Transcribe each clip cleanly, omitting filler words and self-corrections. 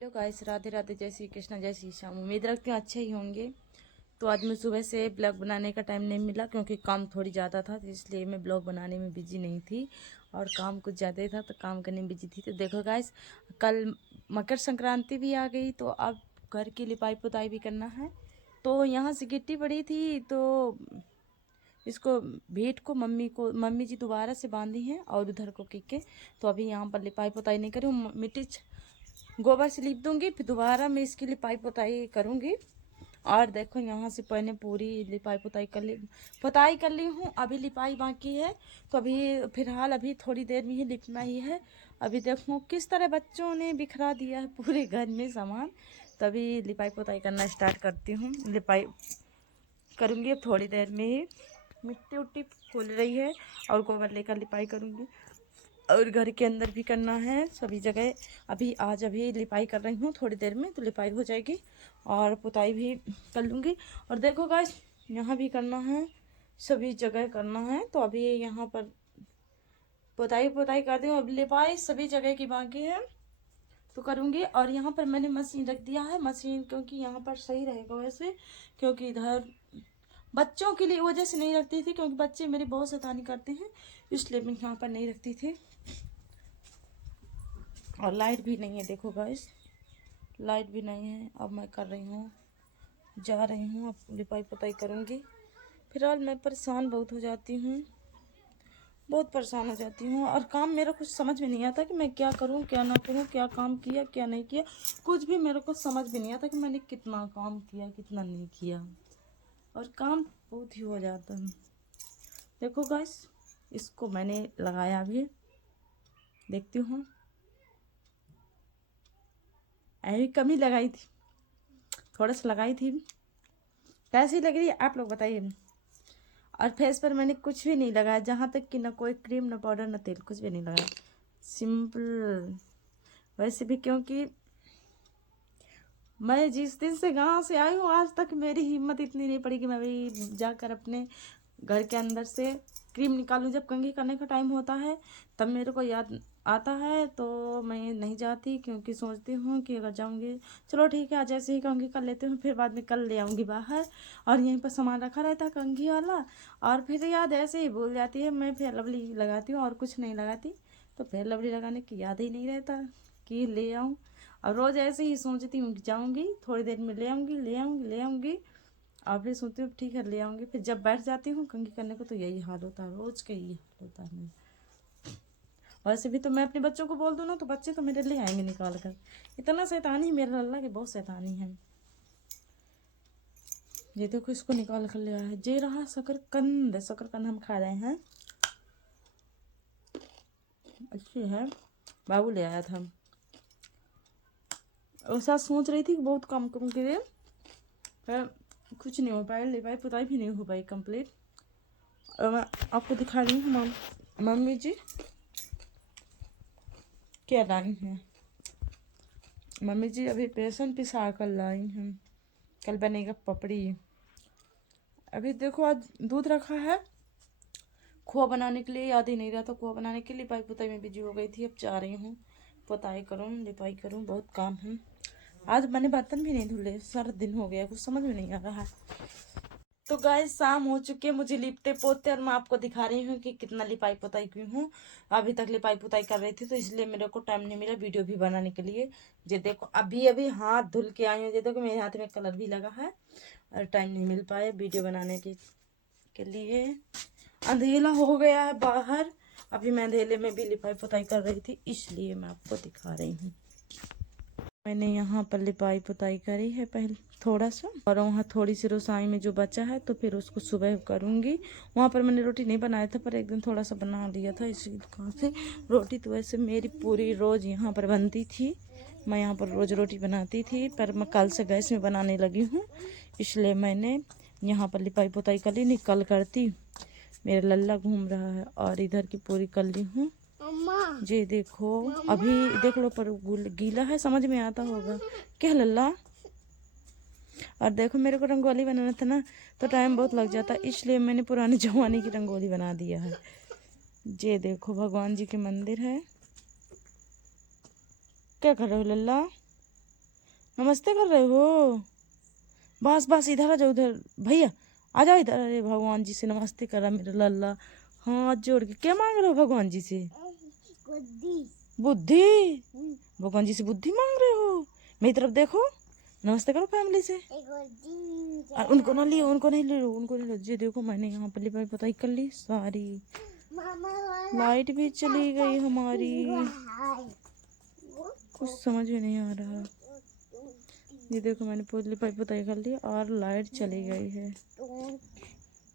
Hello guys, Radhe Radhe, जय श्री कृष्ण, जय श्री श्याम। उम्मीद रखती हूँ अच्छे ही होंगे। तो आज मैं सुबह से ब्लॉग बनाने का टाइम नहीं मिला क्योंकि काम थोड़ी ज़्यादा था, तो इसलिए मैं ब्लॉग बनाने में बिजी नहीं थी और काम कुछ ज़्यादा ही था तो काम करने में बिजी थी। तो देखो गाइस, कल मकर संक्रांति भी आ गई तो अब घर की लिपाई पुताई भी करना है। तो यहाँ से गिट्टी पड़ी थी तो इसको भेंट को मम्मी जी दोबारा से बांधी हैं और उधर को के तो अभी यहाँ पर लिपाई पुताई नहीं करी हूँ। मिट्टी गोबर से लीप दूंगी, फिर दोबारा मैं इसकी लिपाई पुताई करूंगी। और देखो यहाँ से पहले पूरी लिपाई पुताई कर ली हूँ, अभी लिपाई बाकी है। तो अभी फिलहाल अभी थोड़ी देर में ही लिपना ही है। अभी देखो किस तरह बच्चों ने बिखरा दिया है पूरे घर में सामान। तभी लिपाई पुताई करना स्टार्ट करती हूँ। लिपाई करूँगी अब थोड़ी देर में ही। मिट्टी उट्टी खुल रही है और गोबर लेकर लिपाई करूँगी और घर के अंदर भी करना है सभी जगह। अभी लिपाई कर रही हूँ, थोड़ी देर में तो लिपाई हो जाएगी और पुताई भी कर लूँगी। और देखो गाइस, यहाँ भी करना है, सभी जगह करना है। तो अभी यहाँ पर पुताई कर दी हूँ, अब लिपाई सभी जगह की बाकी है तो करूँगी। और यहाँ पर मैंने मशीन रख दिया है, मशीन क्योंकि यहाँ पर सही रहेगा वैसे, क्योंकि इधर बच्चों के लिए वजह से नहीं रखती थी क्योंकि बच्चे मेरे बहुत शैतानी करते हैं, इसलिए मैं यहाँ पर नहीं रखती थी। और लाइट भी नहीं है, देखो गाइस लाइट भी नहीं है। अब मैं कर रही हूँ, जा रही हूँ, अब लिपाई पुताई करूँगी। फिलहाल मैं बहुत परेशान हो जाती हूँ और काम मेरा कुछ समझ में नहीं आता कि मैं क्या करूँ क्या ना करूँ, क्या काम किया क्या नहीं किया, कुछ भी मेरे को समझ में नहीं आता कि मैंने कितना काम किया कितना नहीं किया, और काम बहुत ही हो जाता है। देखो गाइस, इसको मैंने लगाया भी, देखती हूँ अभी कम ही लगाई थी, थोड़ा सा लगाई थी। कैसी लग रही है आप लोग बताइए। और फेस पर मैंने कुछ भी नहीं लगाया, जहाँ तक कि ना कोई क्रीम ना पाउडर ना तेल, कुछ भी नहीं लगाया, सिंपल वैसे भी। क्योंकि मैं जिस दिन से गांव से आई हूँ आज तक मेरी हिम्मत इतनी नहीं पड़ी कि मैं भी जाकर अपने घर के अंदर से क्रीम निकालूं। जब कंघी करने का टाइम होता है तब मेरे को याद आता है तो मैं नहीं जाती, क्योंकि सोचती हूँ कि अगर जाऊँगी चलो ठीक है आज ऐसे ही कंघी कर लेती हूँ, फिर बाद में कल ले आऊँगी बाहर और यहीं पर सामान रखा रहता है कंघी वाला, और फिर याद ऐसे ही भूल जाती है। मैं फेयर लवली लगाती हूँ और कुछ नहीं लगाती, तो फेयर लवली लगाने की याद ही नहीं रहता कि ले आऊँ। और रोज़ ऐसे ही सोचती हूँ कि जाऊँगी थोड़ी देर में ले आऊँगी और फिर सोचती हूँ ठीक है ले आऊँगी, फिर जब बैठ जाती हूँ कंघी करने को तो यही हाल होता है, रोज़ का यही हाल होता है मेरा। वैसे भी तो मैं अपने बच्चों को बोल दूँ ना तो बच्चे तो मेरे लिए आएंगे निकाल कर, इतना शैतानी मेरा लल्ला के बहुत शैतानी है। ये देखो इसको निकाल कर ले आया है, जे रहा शकरकंद हम खा रहे हैं, अच्छी है, बाबू ले आया था। और साथ सोच रही थी कि बहुत कम कम के लिए, पर कुछ नहीं हो पाया, लिपाई पुताई भी नहीं हो पाई कंप्लीट। और मैं आपको दिखा रही हूँ मम्मी जी क्या लाई हैं। मम्मी जी अभी बेसन पिसा कर लाई हैं, कल बनेगा पपड़ी। अभी देखो आज दूध रखा है खोआ बनाने के लिए, याद ही नहीं रहा था खोआ बनाने के लिए, लिपाई पुताई में बिजी हो गई थी। अब जा रही हूँ पुताई करूँ लिपाई करूँ, बहुत काम है। आज मैंने बर्तन भी नहीं धुले, सारा दिन हो गया, कुछ समझ में नहीं आ रहा है। तो गाइस शाम हो चुकी है, मुझे लिपते पोते, और मैं आपको दिखा रही हूँ कि कितना लिपाई पुताई की हूँ। अभी तक लिपाई पुताई कर रही थी तो इसलिए मेरे को टाइम नहीं मिला वीडियो भी बनाने के लिए। ये देखो अभी अभी हाथ धुल के आई हूँ, ये देखो मेरे हाथ में कलर भी लगा है और टाइम नहीं मिल पाया वीडियो बनाने के लिए। अंधेला हो गया है बाहर, अभी मैं अंधेले में भी लिपाई पुताई कर रही थी इसलिए मैं आपको दिखा रही हूँ। मैंने यहाँ पर लिपाई पुताई करी है पहले थोड़ा सा, और वहाँ थोड़ी सी रसोई में जो बचा है तो फिर उसको सुबह करूँगी। वहाँ पर मैंने रोटी नहीं बनाया था पर एक दिन थोड़ा सा बना लिया था इसी दुकान से। रोटी तो वैसे मेरी पूरी रोज़ यहाँ पर बनती थी, मैं यहाँ पर रोज़ रोटी बनाती थी, पर मैं कल से गैस में बनाने लगी हूँ इसलिए मैंने यहाँ पर लिपाई पुताई कर ली। निकल करती मेरा लल्ला घूम रहा है और इधर की पूरी कर ली हूँ। जी देखो अभी देख लो पर गीला है, समझ में आता होगा क्या लल्ला। और देखो मेरे को रंगोली बनाना था ना तो टाइम बहुत लग जाता, इसलिए मैंने पुराने जमाने की रंगोली बना दिया है। ये देखो भगवान जी के मंदिर है। क्या कर रहे हो लल्ला, नमस्ते कर रहे हो? बस बस इधर आ जाओ, उधर भैया आ जाओ इधर। अरे भगवान जी से नमस्ते करा मेरा लल्ला, हाथ जोड़ के। क्या मांग रहे हो भगवान जी से? बुद्धि। भगवान जी से बुद्धि मांग रहे हो? मेरी तरफ देखो, नमस्ते करो फैमिली से। और उनको ना लियो, उनको नहीं ले लो, उनको नहीं लो। जी देखो मैंने यहाँ पर लिपाई पोताई कर ली सारी, लाइट भी चली गई हमारी, कुछ समझ में नहीं आ रहा। ये देखो मैंने पूरी लिपाई पोताई कर ली और लाइट चली गई है।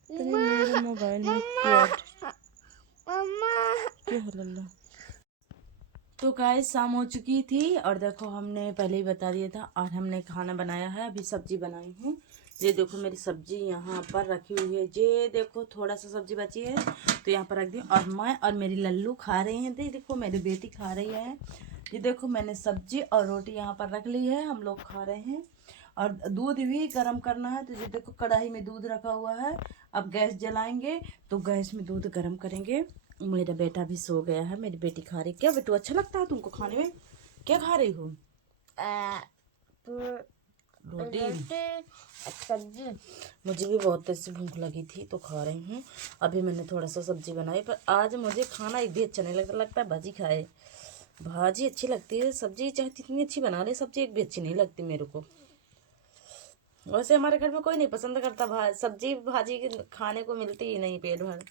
तो मेरे मोबाइल में क्या हो लल्ला। तो गाइस शाम हो चुकी थी और देखो हमने पहले ही बता दिया था, और हमने खाना बनाया है। अभी सब्जी बनाई हूँ। ये देखो मेरी सब्जी यहाँ पर रखी हुई है। ये देखो थोड़ा सा सब्जी बची है तो यहाँ पर रख दी, और मैं और मेरी लल्लू खा रहे हैं। देखो मेरी बेटी खा रही है। ये देखो मैंने सब्जी और रोटी यहाँ पर रख ली है, हम लोग खा रहे हैं। और दूध भी गर्म करना है, तो ये देखो कढ़ाई में दूध रखा हुआ है। अब गैस जलाएंगे तो गैस में दूध गर्म करेंगे। मेरा बेटा भी सो गया है, मेरी बेटी खा रही। क्या बेटू अच्छा लगता है तुमको खाने में? क्या खा रही हो? रोटी सब्जी। मुझे भी बहुत तेज से भूख लगी थी तो खा रही हूँ। अभी मैंने थोड़ा सा सब्जी बनाई, पर आज मुझे खाना एक भी अच्छा नहीं लगता है भाजी खाए। भाजी अच्छी लगती है, सब्जी चाहे जितनी अच्छी बना ले, सब्जी एक भी अच्छी नहीं लगती मेरे को। वैसे हमारे घर में कोई नहीं पसंद करता सब्जी भाजी खाने को मिलती ही नहीं पेट भर।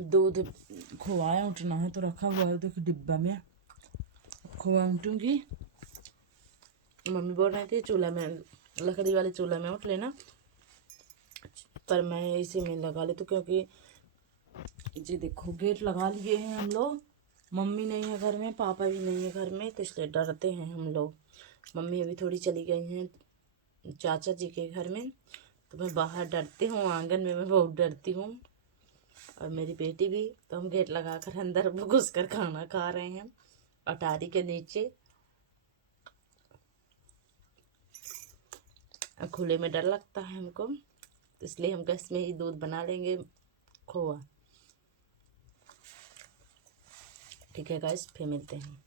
दूध खोया उठना है तो रखा हुआ है, देखो डिब्बा में खोया उठूंगी। मम्मी बोल रही थी चूल्हा में, लकड़ी वाले चूल्हा में उठ लेना, पर मैं इसी में लगा लेती हूँ, क्योंकि जी देखो गेट लगा लिए हैं हम लोग। मम्मी नहीं है घर में, पापा भी नहीं है घर में, तो इसलिए डरते हैं हम लोग। मम्मी अभी थोड़ी चली गई हैं चाचा जी के घर में, तो मैं बाहर डरती हूँ, आंगन में मैं बहुत डरती हूँ। और मेरी बेटी भी, तो हम गेट लगा कर अंदर घुस कर खाना खा रहे हैं अटारी के नीचे। खुले में डर लगता है हमको, इसलिए हम गैस में ही दूध बना लेंगे खोआ। ठीक है गाइस, फिर मिलते हैं।